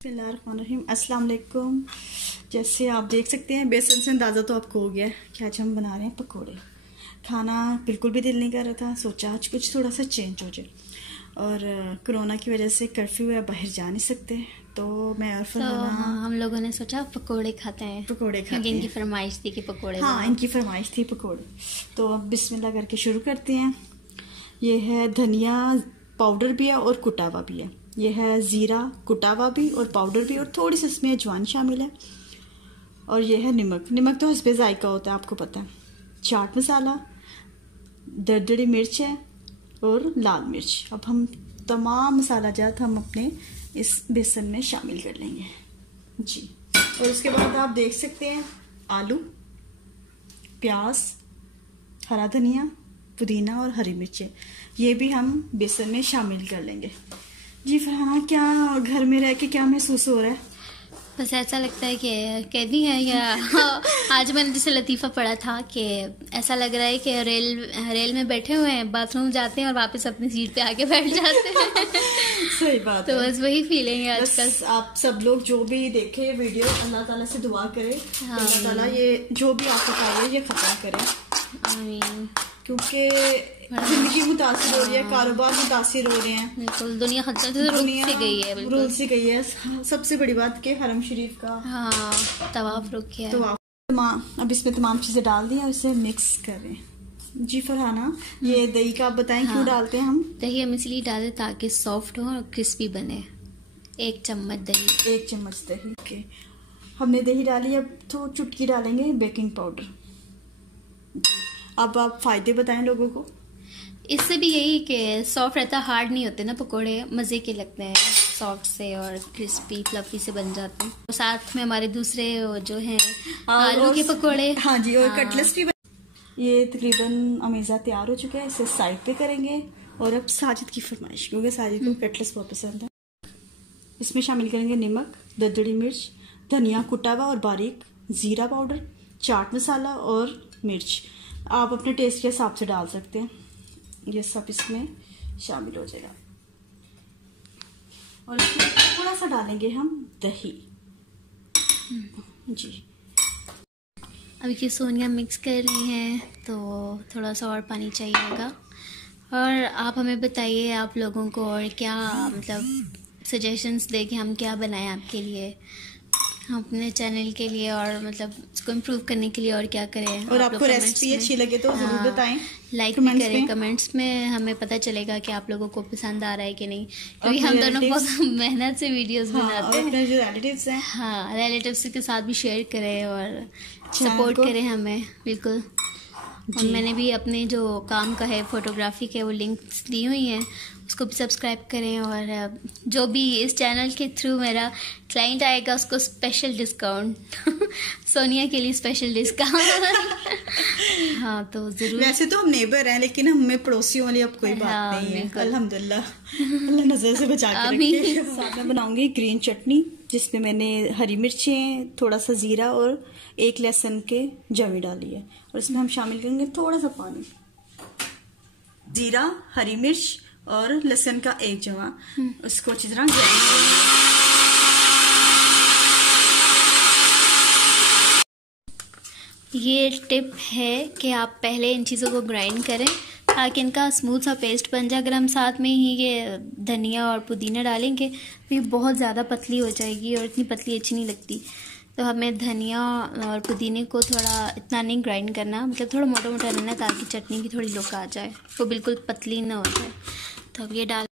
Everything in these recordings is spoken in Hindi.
बिस्मिल्लाहिर्रहमानिर्रहीम। अस्सलाम वालेकुम। जैसे आप देख सकते हैं, बेसन से अंदाज़ा तो आपको हो गया है कि आज हम बना रहे हैं पकोड़े। खाना बिल्कुल भी दिल नहीं कर रहा था, सोचा आज कुछ थोड़ा सा चेंज हो जाए। और कोरोना की वजह से कर्फ्यू है, बाहर जा नहीं सकते, तो मैं और फरहाना हम लोगों ने सोचा पकोड़े खाते हैं। पकोड़े खाते हैं। इनकी फरमाइश थी कि पकोड़े हाँ, इनकी फरमाइश थी पकोड़े। तो अब बिस्मिल्लाह करके शुरू करते हैं। ये है धनिया पाउडर भी है और कुटा हुआ भी है। ये है ज़ीरा कुटा हुआ भी और पाउडर भी, और थोड़ी सी इसमें अजवाइन शामिल है। और ये है नमक तो हस्बे जायका होता है, आपको पता है। चाट मसाला, दरदरी मिर्च है और लाल मिर्च। अब हम तमाम मसाला जात हम अपने इस बेसन में शामिल कर लेंगे जी। और उसके बाद आप देख सकते हैं आलू, प्याज, हरा धनिया, पुदीना और हरी मिर्चें, ये भी हम बेसन में शामिल कर लेंगे जी। फरहाना, क्या घर में रह के क्या महसूस हो रहा है? बस ऐसा लगता है कि कैदी है या आज मैंने जैसे लतीफ़ा पढ़ा था कि ऐसा लग रहा है कि रेल में बैठे हुए हैं, बाथरूम जाते हैं और वापस अपनी सीट पे आके बैठ जाते हैं। सही बात तो है। बस वही फीलिंग है आजकल। आप सब लोग जो भी देखे वीडियो, अल्लाह ताला से दुआ करें, अल्लाह ताला ये जो भी आपको है ये खत्म करे। आमीन। क्योंकि जिंदगी मुतासिर हो रही है, कारोबार मुतासिर हो रहे हैं, बिल्कुल दुनिया रुक सी गई है। बिल्कुल रुक सी गई है। सबसे बड़ी बात के हरम शरीफ का तवाफ रुक गया। तो अब इसमें तमाम चीजें डाल दी और इसे मिक्स करें जी। फरहाना, ये दही का आप बताएं क्यों डालते हैं हम? दही हम इसलिए डालें ताकि सॉफ्ट हो और क्रिस्पी बने। 1 चम्मच दही। 1 चम्मच दही। ओके, हमने दही डाली। अब तो चुटकी डालेंगे बेकिंग पाउडर। अब आप फायदे बताएं लोगों को। इससे भी यही कि सॉफ्ट रहता, हार्ड नहीं होते ना पकोड़े, मज़े के लगते हैं सॉफ्ट से और क्रिस्पी फ्लफी से बन जाते हैं। और साथ में हमारे दूसरे जो हैं आलू के पकोड़े। हाँ जी, और कटलेट्स भी। ये तकरीबन अमेज़ा तैयार हो चुका है, इसे साइड पे करेंगे। और अब साजिद की फरमाइश, क्योंकि साजिद को कटलेट्स बहुत पसंद है। इसमें शामिल करेंगे नमक, दरदरी मिर्च, धनिया कुटा हुआ और बारीक, ज़ीरा पाउडर, चाट मसाला और मिर्च। आप अपने टेस्ट के हिसाब से डाल सकते हैं। ये सब इसमें शामिल हो जाएगा। और इसमें थोड़ा सा डालेंगे हम दही जी। अभी कि सोनिया मिक्स कर रही हैं तो थोड़ा सा और पानी चाहिए होगा। और आप हमें बताइए आप लोगों को और क्या मतलब सजेशंस दें कि हम क्या बनाएं आपके लिए, अपने चैनल के लिए, और मतलब उसको इम्प्रूव करने के लिए और क्या करें। और आपको रेसिपी अच्छी लगे तो जरूर बताएं, लाइक भी करें। कमेंट्स में हमें पता चलेगा कि आप लोगों को पसंद आ रहा है कि नहीं, क्योंकि हम दोनों बहुत मेहनत से वीडियोस बनाते हैं। जो रिलेटिव्स हैं, हाँ, रिलेटिव्स के साथ भी शेयर करें और सपोर्ट करें हमें। बिल्कुल। और मैंने भी अपने जो काम का है फोटोग्राफी के, वो लिंक्स दी हुई हैं, उसको भी सब्सक्राइब करें। और जो भी इस चैनल के थ्रू मेरा क्लाइंट आएगा उसको स्पेशल डिस्काउंट सोनिया के लिए स्पेशल डिस्काउंट। हाँ, तो जरूर। वैसे तो हम नेबर हैं, लेकिन हमें पड़ोसियों वाली अब कोई बात नहीं है। अल्हम्दुलिल्लाह, अल्लाह नजर से बचा के रखे। साथ में बनाऊंगी ग्रीन चटनी, जिसमें मैंने हरी मिर्चें, थोड़ा सा जीरा और 1 लहसुन के जवी डाली है। और इसमें हम शामिल करेंगे थोड़ा सा पानी। जीरा, हरी मिर्च और लहसुन का 1 जवा, उसको अच्छी तरह ग्राइंड करेंगे। ये टिप है कि आप पहले इन चीज़ों को ग्राइंड करें ताकि इनका स्मूथ सा पेस्ट बन जाए। अगर हम साथ में ही ये धनिया और पुदीना डालेंगे तो ये बहुत ज़्यादा पतली हो जाएगी और इतनी पतली अच्छी नहीं लगती। तो हमें धनिया और पुदीने को थोड़ा इतना नहीं ग्राइंड करना, मतलब थोड़ा मोटा मोटा रहना ताकि चटनी की थोड़ी लुक आ जाए, वो बिल्कुल पतली ना हो जाए। तो अब ये डाल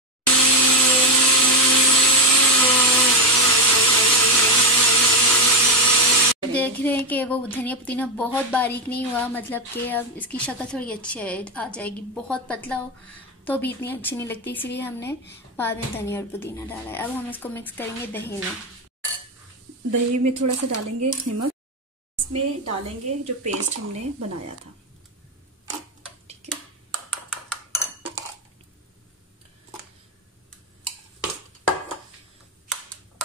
देख रहे हैं कि वो धनिया पुदीना बहुत बारीक नहीं हुआ, मतलब कि अब इसकी शक्ल थोड़ी अच्छी आ जाएगी। बहुत पतला हो तो भी इतनी अच्छी नहीं लगती, इसलिए हमने बाद में धनिया और पुदीना डाला है। अब हम इसको मिक्स करेंगे दही में। दही में थोड़ा सा डालेंगे नमक, इसमें डालेंगे जो पेस्ट हमने बनाया था, ठीक है।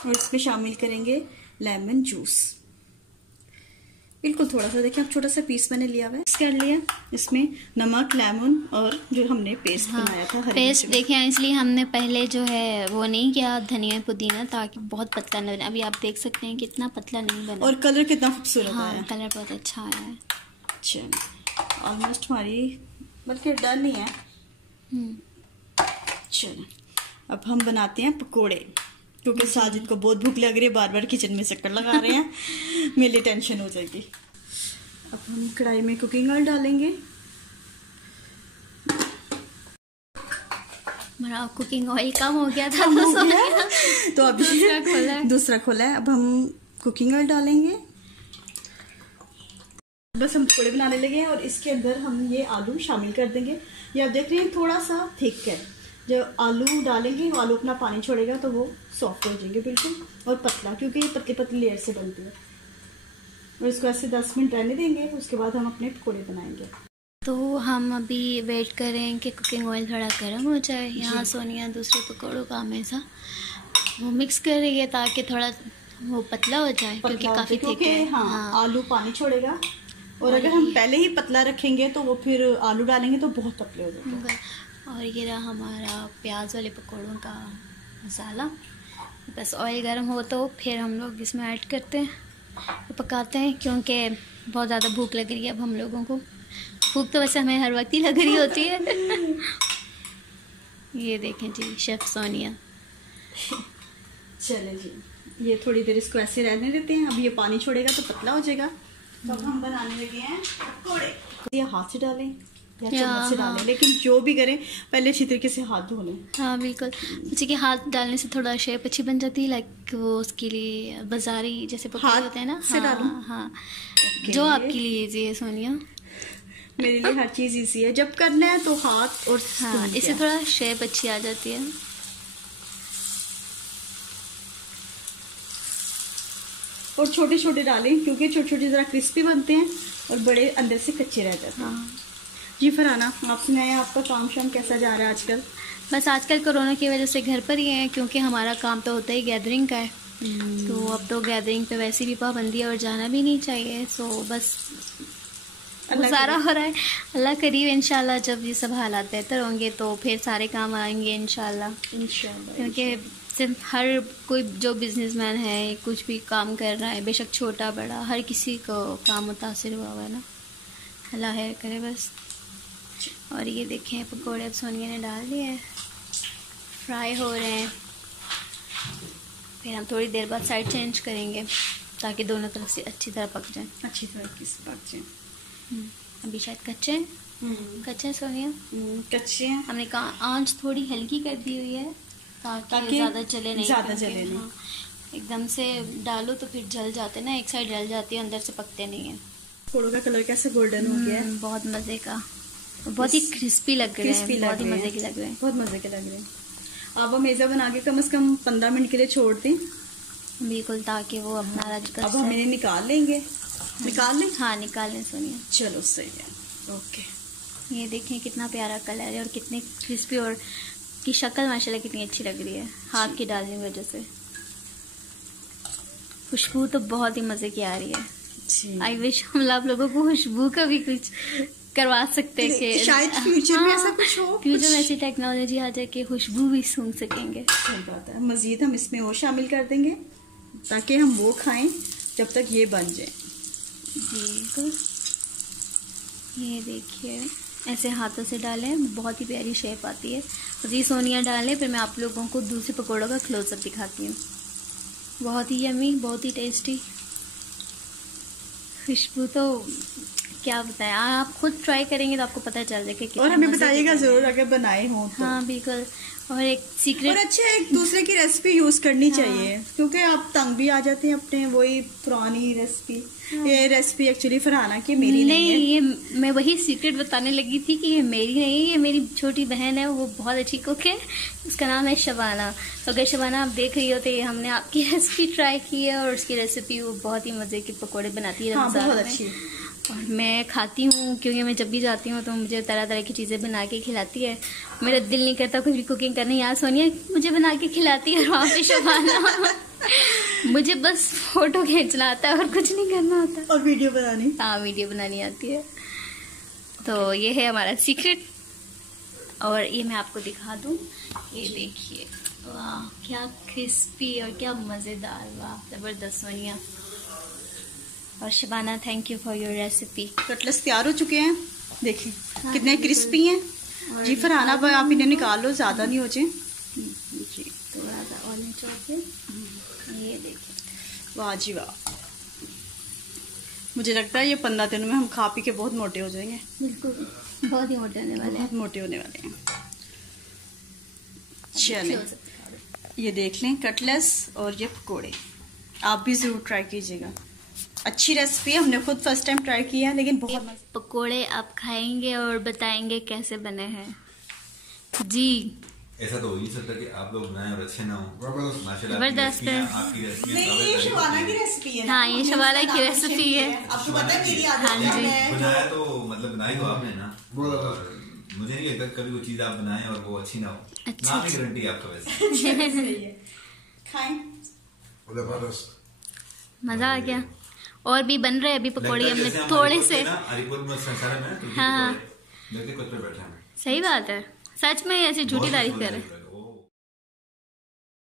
और इसमें शामिल करेंगे लेमन जूस। बिल्कुल थोड़ा सा, देखिए अब छोटा सा पीस मैंने लिया हुआ है। मिक्स कर लिया, इसमें नमक, लेमन और जो हमने पेस्ट बनाया था हरी पेस्ट देखिए, इसलिए हमने पहले जो है वो नहीं किया धनिया पुदीना, ताकि बहुत पतला न बने। अभी आप देख सकते हैं कितना पतला नहीं बना और कलर कितना खूबसूरत आया। कलर बहुत अच्छा आया है। चलो ऑलमोस्ट हमारी बल्कि डन ही है। चलो अब हम बनाते हैं पकोड़े, क्योंकि साजिद को बहुत भूख लग रही है, बार बार किचन में चक्कर लगा रहे हैं, मेरे लिए टेंशन हो जाएगी। अब हम कढ़ाई में कुकिंग ऑयल डालेंगे। हमारा कुकिंग ऑयल कम हो गया था तो अभी दूसरा खोला है। अब हम कुकिंग ऑयल डालेंगे। बस हम पकोड़े बनाने लगे हैं और इसके अंदर हम ये आलू शामिल कर देंगे। ये आप देख रहे हैं थोड़ा सा थिक है। जब आलू डालेंगे आलू अपना पानी छोड़ेगा तो वो सॉफ्ट हो जाएंगे बिल्कुल, और पतला, क्योंकि ये पतली पतली लेयर से बनती है। और इसको ऐसे 10 मिनट रहने देंगे, उसके बाद हम अपने पकोड़े बनाएंगे। तो हम अभी वेट करें कि कुकिंग ऑयल थोड़ा गर्म हो जाए। यहाँ सोनिया दूसरे पकौड़ों का हमेशा वो मिक्स कर रही है ताकि थोड़ा वो पतला हो जाए, क्योंकि काफ़ी थिक है। हाँ, आलू पानी छोड़ेगा, और अगर हम पहले ही पतला रखेंगे तो वो फिर आलू डालेंगे तो बहुत पतले हो जाएंगे। और ये रहा हमारा प्याज वाले पकौड़ों का मसाला। बस ऑयल गर्म हो तो फिर हम लोग इसमें ऐड करते हैं, तो पकाते हैं, क्योंकि बहुत ज़्यादा भूख लग रही है अब हम लोगों को। भूख तो वैसे हमें हर वक्त ही लग रही होती है। ये देखें जी शेफ सोनिया। चले जी, ये थोड़ी देर इसको ऐसे रहने देते हैं। अब ये पानी छोड़ेगा तो पतला हो जाएगा। तो अब हम बनाने लगे हैं पकोड़े। ये हाथ से डालें या चम्मच से डालें, लेकिन जो भी करें पहले अच्छी तरीके से हाथ धो लें। हाँ बिल्कुल, जैसे कि हाथ डालने से थोड़ा शेप अच्छी बन जाती है। लाइक वो उसके लिए बाजारी जैसे पकोड़े होते हैं ना। से डालूं? हाँ जो आपके लिए इजी है सोनिया। मेरे लिए हर चीज इजी है, जब करना है तो हाथ और हाँ, इससे थोड़ा शेप अच्छी आ जाती है। और छोटे छोटे डालें, क्योंकि छोटे छोटे जरा क्रिस्पी बनते हैं और बड़े अंदर से कच्चे रह जाते हैं। हाँ। जी फरहाना, आप सुनाएं, आपका काम शाम कैसा जा रहा है आजकल? बस आजकल कोरोना की वजह से घर पर ही है, क्योंकि हमारा काम तो होता ही गैदरिंग का है। तो अब तो गैदरिंग पे वैसे भी पाबंदी है और जाना भी नहीं चाहिए। सो बस गुजारा हो रहा है। अल्लाह करीब इंशाल्लाह जब ये सब हालात बेहतर होंगे तो फिर सारे काम आएंगे इंशाल्लाह। क्योंकि सिर्फ हर कोई जो बिजनेसमैन है, कुछ भी काम कर रहा है, बेशक छोटा बड़ा, हर किसी को काम मुतासिर हुआ हुआ है ना। अल्लाह है करे बस। और ये देखें पकोड़े अब सोनिया ने डाल दिए हैं, फ्राई हो रहे हैं। फिर हम थोड़ी देर बाद साइड चेंज करेंगे ताकि दोनों तरफ से अच्छी तरह पक जाए। अच्छी तरह से पक जाए। अभी शायद कच्चे हैं। कच्चे हैं सोनिया? कच्चे हैं। हमने कहा आंच थोड़ी हल्की कर दी हुई है ताकि ज़्यादा जले नहीं। हाँ, एकदम से डालो तो फिर जल जाते ना, एक साइड जल जाती है, अंदर से पकते नहीं है। पकोड़ों का कलर कैसे गोल्डन हो गया है। बहुत मज़े का, बहुत ही क्रिस्पी लग रहे हैं, बहुत ही मज़े के लग रहे हैं, बहुत मज़े के लग रहे हैं। अब हम मेज़ा बना के कम से कम 15 मिनट के लिए छोड़ दें। बिल्कुल, ताकि वो अपना अब हम इन्हें निकाल लेंगे। निकाल लें? हाँ निकाल लें सोनिया। चलो सही है, ओके। ये देखें कितना प्यारा कलर है और कितने क्रिस्पी, और की शक्ल माशाल्लाह कितनी अच्छी लग रही है हाथ की डालने की वजह से। खुशबू तो बहुत ही मज़े की आ रही है। आई विश हम आप लोगों को खुशबू का भी कुछ करवा सकते हैं कि शायद फ्यूचर में ऐसा कुछ हो, फ्यूचर में ऐसी टेक्नोलॉजी आ जाए कि खुशबू भी सूंघ सकेंगे। सही बात है। मजीद हम इसमें और शामिल कर देंगे ताकि हम वो खाएं जब तक ये बन जाए। बिल्कुल, ये देखिए ऐसे हाथों से डालें, बहुत ही प्यारी शेप आती है। जी सोनिया डालें, फिर मैं आप लोगों को दूसरे पकौड़ों का क्लोजअप दिखाती हूँ। बहुत ही यमी, बहुत ही टेस्टी। खुशबू तो क्या बताएं, आप खुद ट्राई करेंगे तो आपको पता चल जाएगा। और हमें बताइएगा जरूर अगर बनाए हो तो। हाँ बिल्कुल। और एक सीक्रेट, और अच्छा एक दूसरे की रेसिपी यूज करनी चाहिए, क्योंकि आप तंग भी आ जाते हैं अपने वही पुरानी रेसिपी। ये रेसिपी एक्चुअली फरहाना की, मेरी नहीं है। ये मैं वही सीक्रेट बताने लगी थी कि ये मेरी नहीं है, ये मेरी छोटी बहन है, वो बहुत अच्छी कुक है, उसका नाम है शबाना। तो अगर शबाना आप देख रही हो तो ये हमने आपकी रेसिपी ट्राई की है, और उसकी रेसिपी वो बहुत ही मजे के पकौड़े बनाती है। हाँ, बहुत अच्छी। और मैं खाती हूँ, क्योंकि मैं जब भी जाती हूँ तो मुझे तरह तरह की चीज़ें बना के खिलाती है। मेरा दिल नहीं करता कुछ भी कुकिंग करने, यहाँ सोनिया मुझे बना के खिलाती है और वहाँ पे शबाना। मुझे बस फोटो खींचना आता है और कुछ नहीं करना आता। और वीडियो बनानी। हाँ, वीडियो बनानी आती है। तो ये है हमारा सीक्रेट। और ये मैं आपको दिखा दूँ, ये देखिए, वाह क्या क्रिस्पी और क्या मज़ेदार, वाह ज़बरदस्त बनिया। और Shabana, thank you for your recipe. Cutlets तैयार हो चुके हैं, देखिए कितने क्रिस्पी हैं। जी फरहाना भाई आप इन्हें निकाल लो, ज़्यादा नहीं हो जाए जी, थोड़ा सा और नीचे। ये देखिए, वाह जी वाह। मुझे लगता है ये 15 दिनों में हम खा पी के बहुत मोटे हो जाएंगे। बिल्कुल, बहुत ही मोटे होने वाले हैं। बहुत मोटे होने वाले हैं। चलें, ये देख लें कटलेट्स और ये पकोड़े, आप भी ज़रूर ट्राई कीजिएगा। अच्छी रेसिपी है, हमने खुद फर्स्ट टाइम ट्राई किया है, लेकिन बहुत पकोड़े आप खाएंगे और बताएंगे कैसे बने हैं। जी, ऐसा तो हो ही नहीं सकता कि आप लोग बनाएं और अच्छे ना हो। माशाल्लाह जबरदस्त है। आपकी रेसिपी नहीं, ये शबाना की रेसिपी है। हाँ, ये शबाना की रेसिपी है। आपको पता है मेरी आदत हाँ जी। है। बनाया तो मतलब बनाई तो आपने ना, और मुझे नहीं लगता कभी कोई चीज आप बनाएं और वो अच्छी ना हो। अच्छा, नाम ही गारंटी है आपका वैसे। खाएं। मजा आ गया। और भी बन रहे हैं अभी पकौड़े, हमने थोड़े से। हाँ, बैठा है। सही बात है, सच में ऐसी झूठी तारीफ कर रहे हैं।